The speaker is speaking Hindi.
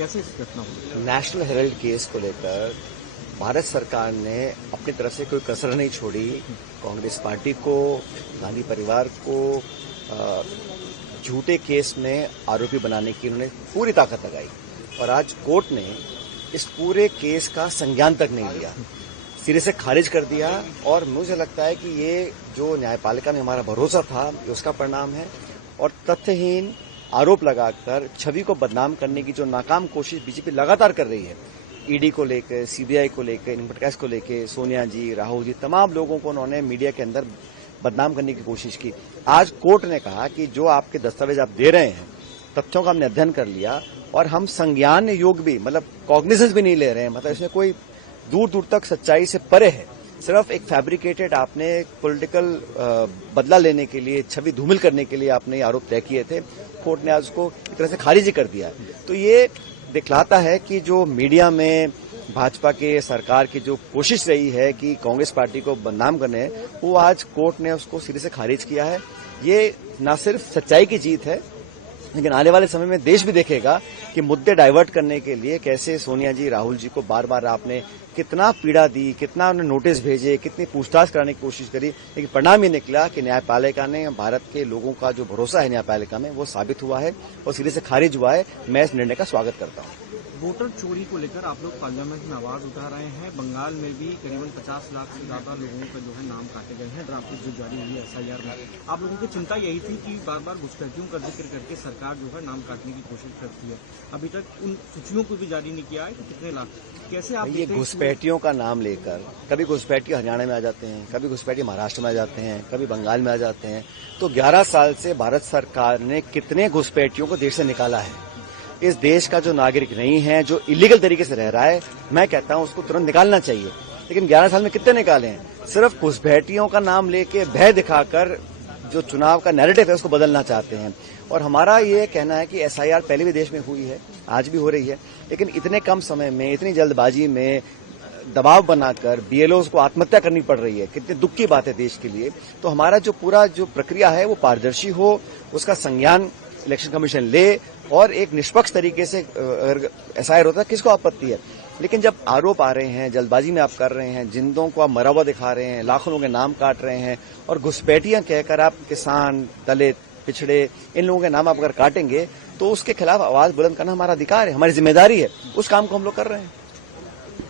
कैसे इस घटना हुई? नेशनल हेराल्ड केस को लेकर भारत सरकार ने अपनी तरफ से कोई कसर नहीं छोड़ी। कांग्रेस पार्टी को, गांधी परिवार को झूठे केस में आरोपी बनाने की उन्होंने पूरी ताकत लगाई और आज कोर्ट ने इस पूरे केस का संज्ञान तक नहीं लिया, सिरे से खारिज कर दिया। और मुझे लगता है कि ये जो न्यायपालिका में हमारा भरोसा था ये उसका परिणाम है। और तथ्यहीन आरोप लगाकर छवि को बदनाम करने की जो नाकाम कोशिश बीजेपी लगातार कर रही है, ईडी को लेकर, सीबीआई को लेकर, इनकम टैक्स को लेकर, सोनिया जी, राहुल जी, तमाम लोगों को उन्होंने मीडिया के अंदर बदनाम करने की कोशिश की। आज कोर्ट ने कहा कि जो आपके दस्तावेज आप दे रहे हैं, तथ्यों का हमने अध्ययन कर लिया और हम संज्ञान योग भी, मतलब कॉग्निजेंस भी नहीं ले रहे हैं, मतलब इसमें कोई दूर दूर तक सच्चाई से परे है। सिर्फ एक फैब्रिकेटेड आपने पॉलिटिकल बदला लेने के लिए, छवि धूमिल करने के लिए आपने आरोप तय किए थे। कोर्ट ने आज उसको एक तरह से खारिज कर दिया। तो ये दिखलाता है कि जो मीडिया में भाजपा के सरकार की जो कोशिश रही है कि कांग्रेस पार्टी को बदनाम करने, वो आज कोर्ट ने उसको सिरे से खारिज किया है। ये न सिर्फ सच्चाई की जीत है, लेकिन आने वाले समय में देश भी देखेगा कि मुद्दे डाइवर्ट करने के लिए कैसे सोनिया जी, राहुल जी को बार बार आपने कितना पीड़ा दी, कितना उन्हें नोटिस भेजे, कितनी पूछताछ कराने की कोशिश करी, लेकिन परिणाम ये निकला कि न्यायपालिका ने, भारत के लोगों का जो भरोसा है न्यायपालिका में, वो साबित हुआ है और सिरे से खारिज हुआ है। मैं इस निर्णय का स्वागत करता हूँ। वोटर चोरी को लेकर आप लोग पार्लियामेंट में आवाज उठा रहे हैं। बंगाल में भी करीबन 50 लाख से ज्यादा लोगों का जो है नाम काटे गए हैं ड्राफ्ट जो जारी हुई है एसआईआर में। आप लोगों की चिंता यही थी कि बार बार घुसपैठियों का जिक्र करके सरकार जो है नाम काटने की कोशिश करती है। अभी तक उन सूचियों को भी जारी नहीं किया है कि कितने लाख, कैसे आप ये घुसपैठियों का नाम लेकर, कभी घुसपैठी हरियाणा में आ जाते हैं, कभी घुसपैठी महाराष्ट्र में आ जाते हैं, कभी बंगाल में आ जाते हैं। तो 11 साल से भारत सरकार ने कितने घुसपैठियों को देश से निकाला है। इस देश का जो नागरिक नहीं है, जो इलीगल तरीके से रह रहा है, मैं कहता हूं उसको तुरंत निकालना चाहिए। लेकिन 11 साल में कितने निकाले हैं? सिर्फ घुसपैठियों का नाम लेके भय दिखाकर जो चुनाव का नैरेटिव है उसको बदलना चाहते हैं। और हमारा ये कहना है कि एसआईआर पहले भी देश में हुई है, आज भी हो रही है, लेकिन इतने कम समय में, इतनी जल्दबाजी में दबाव बनाकर बीएलओ को आत्महत्या करनी पड़ रही है। कितने दुख की बात है देश के लिए। तो हमारा जो पूरा जो प्रक्रिया है वो पारदर्शी हो, उसका संज्ञान इलेक्शन कमीशन ले और एक निष्पक्ष तरीके से अगर एसआईआर होता है, किसको आपत्ति है। लेकिन जब आरोप आ रहे हैं, जल्दबाजी में आप कर रहे हैं, जिंदों को आप मरा हुआ दिखा रहे हैं, लाखों लोगों के नाम काट रहे हैं और घुसपैठियां कहकर आप किसान, दलित, पिछड़े, इन लोगों के नाम आप अगर काटेंगे तो उसके खिलाफ आवाज बुलंद करना हमारा अधिकार है, हमारी जिम्मेदारी है। उस काम को हम लोग कर रहे हैं।